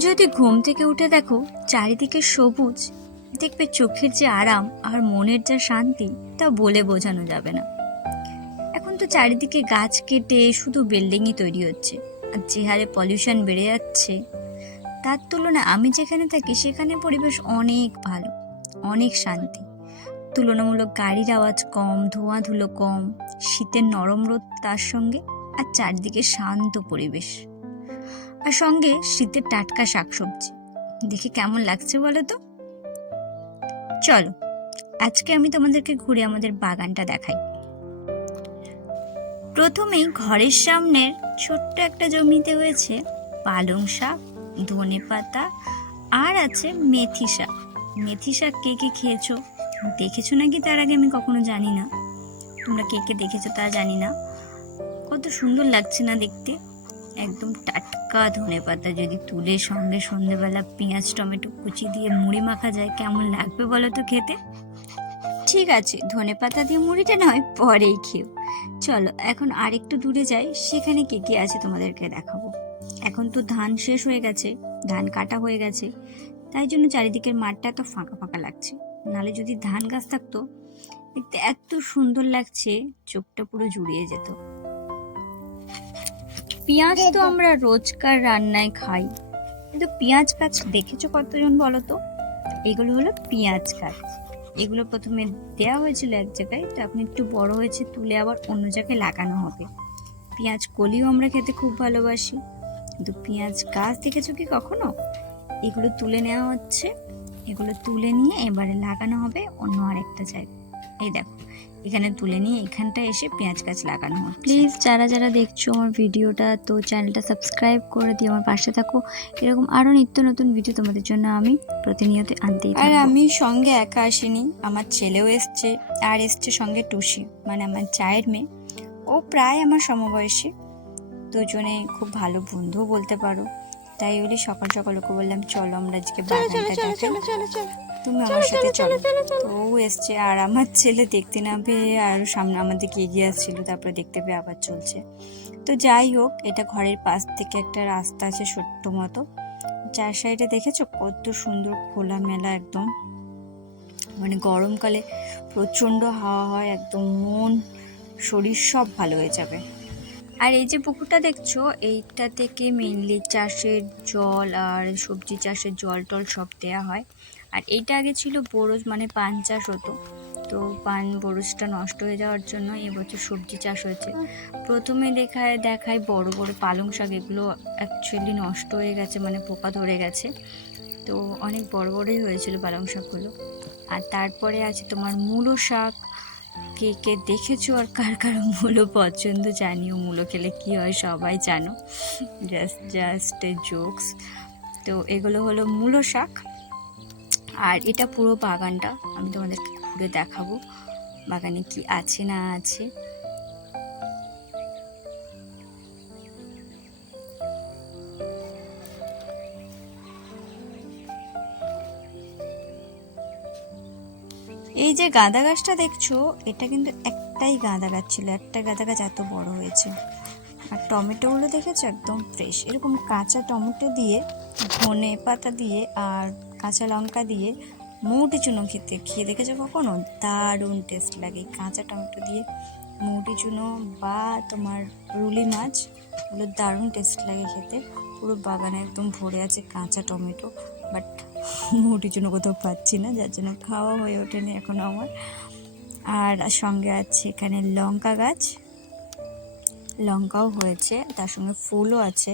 যদি ঘুম থেকে উঠে দেখো চারিদিকে সবুজ, দেখবে চোখের যে আরাম আর মনের যা শান্তি তা বলে বোঝানো যাবে না। এখন তো চারিদিকে গাছ কেটে শুধু বিল্ডিংই তৈরি হচ্ছে, আর যে হারে পলিউশন বেড়ে যাচ্ছে তার তুলনায় আমি যেখানে থাকি সেখানে পরিবেশ অনেক ভালো, অনেক শান্তি। তুলনামূলক গাড়ির আওয়াজ কম, ধোঁয়া ধুলো কম, শীতের নরম রোদ তার সঙ্গে, আর চারদিকে শান্ত পরিবেশ, আর সঙ্গে শীতের টাটকা শাকসবজি। দেখে কেমন লাগছে বলো তো? চলো আজকে আমি তোমাদেরকে ঘুরে আমাদের বাগানটা দেখাই। প্রথমেই ঘরের সামনের ছোট্ট একটা জমিতে হয়েছে পালং শাক, ধনেপাতা, আর আছে মেথি শাক। মেথি শাক কে কে খেয়েছো, দেখেছো নাকি তার আগে আমি কখনো জানি না। তোমরা কে কে দেখেছো তা জানি না। কত সুন্দর লাগছে না দেখতে, একদম টাটকা ধনেপাতা যদি তুলে সঙ্গে সন্ধেবেলা পেঁয়াজ টমেটো কুচি দিয়ে মুড়ি মাখা যায় কেমন লাগবে বলো তো খেতে। ঠিক আছে, ধনেপাতা দিয়ে মুড়িটা নয় পরেই খেও। চলো এখন আরেকটু দূরে যাই, সেখানে কে কে আছে তোমাদেরকে দেখাবো। এখন তো ধান শেষ হয়ে গেছে, ধান কাটা হয়ে গেছে, তাই জন্য চারিদিকের মাঠটা এত ফাঁকা ফাঁকা লাগছে। নালে যদি ধান গাছ থাকতো দেখতে এত সুন্দর লাগছে, চোখটা পুরো জুড়িয়ে যেত। পেঁয়াজ তো আমরা রোজকার রান্নায় খাই, কিন্তু পেঁয়াজ গাছ দেখেছো কতজন বলো তো? এগুলো হলো পেঁয়াজ গাছ। এগুলো প্রথমে দেওয়া হয়েছিল এক জায়গায়, তো এখন একটু বড় হয়েছে, তুলে আবার অন্য জায়গায় লাগানো হবে। পেঁয়াজ কলিও আমরা খেতে খুব ভালোবাসি, কিন্তু পেঁয়াজ গাছ দেখেছো কি কখনো? এগুলো তুলে নেওয়া হচ্ছে, এগুলো তুলে নিয়ে এবারে লাগানো হবে অন্য আরেকটা জায়গায়। এই দেখো এখানে তুলে নিয়ে এখানটা এসে পেঁয়াজ গাছ লাগানো হচ্ছে। প্লিজ যারা যারা দেখছো আমার ভিডিওটা, তো চ্যানেলটা সাবস্ক্রাইব করে দিয়ে আমার পাশে থাকো। এরকম আরও নিত্য নতুন ভিডিও তোমাদের জন্য আমি প্রতিনিয়ত আনতেই থাকবো। আর আমি সঙ্গে একা আসিনি, আমার ছেলেও এসছে, আর এসছে সঙ্গে টুসি, মানে আমার চায়ের মেয়ে। ও প্রায় আমার সমবয়সী, দুজনে খুব ভালো বন্ধুও বলতে পারো। তাই বলি সকাল সকাল ওকে বললাম চলো আমরা আজকে বাগানটা দেখাই, তুমি আমার সাথে চলো। তো ও এসছে, আর আমার ছেলে দেখতে না পেয়ে আর সামনে আমাদের এগিয়ে আসছিল, তারপরে দেখতে পেয়ে আবার চলছে। তো যাই হোক, এটা ঘরের পাশ থেকে একটা রাস্তা আছে ছোট্ট মতো, চার সাইডে দেখেছো কত সুন্দর খোলামেলা একদম, মানে গরমকালে প্রচণ্ড হাওয়া হয়, একদম মন শরীর সব ভালো হয়ে যাবে। আর এই যে পুকুরটা দেখছো, এইটা থেকে মেইনলি চাষের জল আর সবজি চাষের জল টল সব দেওয়া হয়। আর এইটা আগে ছিল বরজ, মানে পান চাষ হতো, তো পান বরজটা নষ্ট হয়ে যাওয়ার জন্য এবছর সবজি চাষ হয়েছে। প্রথমে দেখায় বড় বড় পালং শাক, এগুলো অ্যাকচুয়ালি নষ্ট হয়ে গেছে, মানে পোকা ধরে গেছে, তো অনেক বড় বড়ই হয়েছিল পালং শাকগুলো। আর তারপরে আছে তোমার মূলো শাক, কে কে দেখেছো আর কার কার মূলো পছন্দ জানিও, মূলো খেলে কি হয় সবাই জানো, জাস্ট জোকস। তো এগুলো হলো মূলো শাক। আর এটা পুরো বাগানটা আমি তোমাদেরকে ঘুরে দেখাবো, বাগানে কি আছে না আছে। এই যে গাঁদা গাছটা দেখছো, এটা কিন্তু একটাই গাঁদা গাছ ছিল, একটা গাঁদা গাছ এত বড় হয়েছে। আর টমেটোগুলো দেখেছো একদম ফ্রেশ, এরকম কাঁচা টমেটো দিয়ে, ধনে পাতা দিয়ে আর কাঁচা লঙ্কা দিয়ে মৌটি চুনো খেয়ে দেখেছো কখনো? দারুণ টেস্ট লাগে কাঁচা টমেটো দিয়ে মৌটি চুনো, বা তোমার রুলি মাছ, ওগুলো দারুণ টেস্ট লাগে খেতে। পুরো বাগানে একদম ভরে আছে কাঁচা টমেটো, বাট মৌটি চুনো কোথাও পাচ্ছি না, যার জন্য খাওয়া হয়ে ওঠেনি এখনো আমার। আর সঙ্গে আছে এখানে লঙ্কা গাছ, লঙ্কাও হয়েছে, তার সঙ্গে ফুলও আছে,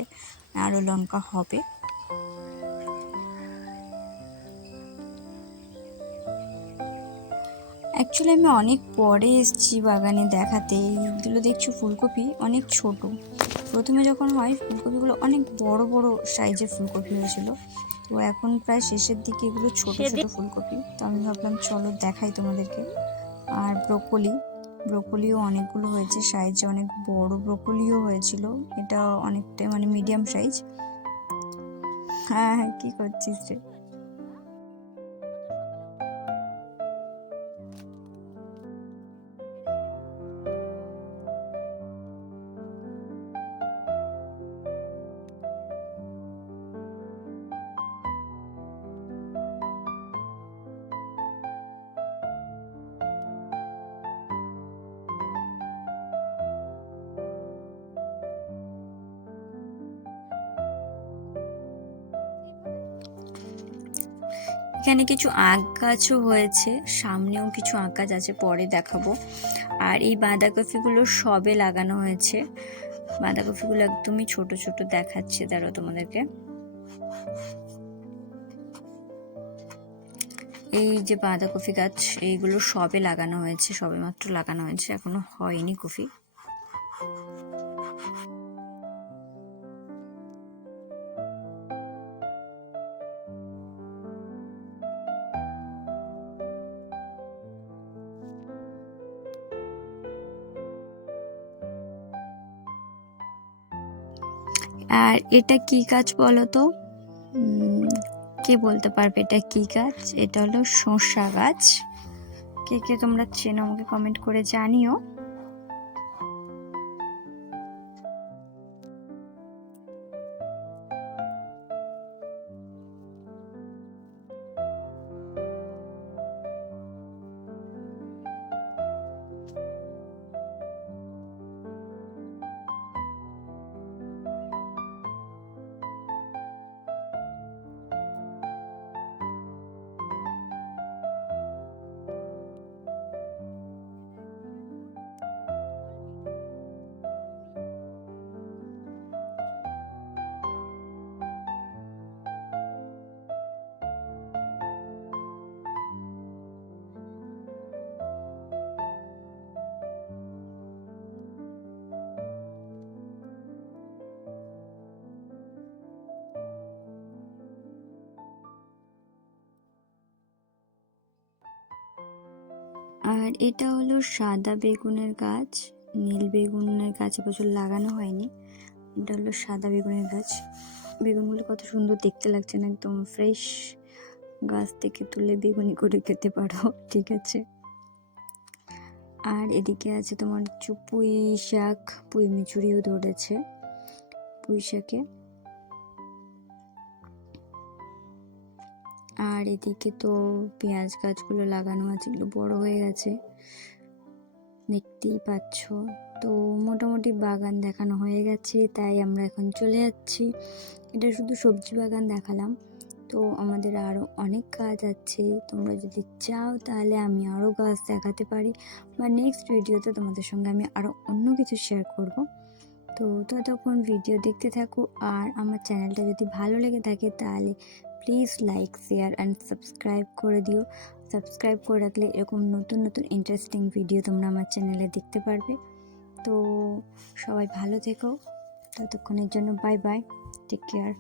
আরও লঙ্কা হবে। অ্যাকচুয়ালি আমি অনেক পরে এসেছি বাগানে দেখাতে। এইগুলো দেখছো ফুলকপি অনেক ছোট, প্রথমে যখন হয় ফুলকপিগুলো অনেক বড় বড় সাইজের ফুলকপি হয়েছিল, তো এখন প্রায় শেষের দিকে এগুলো ছোট ছোট ফুলকপি। তো আমি ভাবলাম চলো দেখাই তোমাদেরকে। আর ব্রোকলিও অনেকগুলো হয়েছে, সাইজে অনেক বড় ব্রোকলিও হয়েছিল, এটা অনেকটাই মানে মিডিয়াম সাইজ। হ্যাঁ হ্যাঁ, কি করছিস রে? এখানে কিছু আখ গাছও হয়েছে, সামনেও কিছু আখ গাছ আছে, পরে দেখাবো। আর এই বাঁধাকপিগুলো সবে লাগানো হয়েছে, বাঁধাকপিগুলো একদমই ছোট ছোট দেখাচ্ছে, দাঁড়াও তোমাদেরকে। এই যে বাঁধাকপি গাছ, এইগুলো সবে লাগানো হয়েছে, সবে মাত্র লাগানো হয়েছে, এখনো হয়নি কফি। আর এটা কি গাছ বলো তো? কে বলতে পারবে এটা কি গাছ? এটা হলো শসা গাছ। কে কে তোমরা চেনো আমাকে কমেন্ট করে জানিও। আর এটা হলো সাদা বেগুনের গাছ, নীল বেগুনের গাছ এবছর লাগানো হয়নি। এটা হলো সাদা বেগুনের গাছ। বেগুনগুলো কত সুন্দর দেখতে লাগছে না, একদম ফ্রেশ, গাছ থেকে তুলে বেগুনি করে খেতে পারো, ঠিক আছে। আর এদিকে আছে তোমার পুঁই শাক, পুঁই মিচুরিও ধরেছে পুঁই শাকে। আর এদিকে তো পেঁয়াজ গাছগুলো লাগানো আছে, এগুলো বড় হয়ে গেছে, দেখতেই পাচ্ছ। তো মোটামুটি বাগান দেখানো হয়ে গেছে, তাই আমরা এখন চলে যাচ্ছি। এটা শুধু সবজি বাগান দেখালাম, তো আমাদের আরও অনেক কাজ আছে। তোমরা যদি চাও তাহলে আমি আরও গাছ দেখাতে পারি, বা নেক্সট ভিডিওতে তোমাদের সঙ্গে আমি আরও অন্য কিছু শেয়ার করব। তো ততক্ষণ ভিডিও দেখতে থাকো। আর আমার চ্যানেলটা যদি ভালো লেগে থাকে তাহলে please like, share and subscribe করে দিও। সাবস্ক্রাইব করে রাখলে এরকম নতুন নতুন ইন্টারেস্টিং ভিডিও তোমরা আমার চ্যানেলে দেখতে পারবে। তো সবাই ভালো থেকো, ততক্ষণের জন্য বাই বাই, টেক কেয়ার।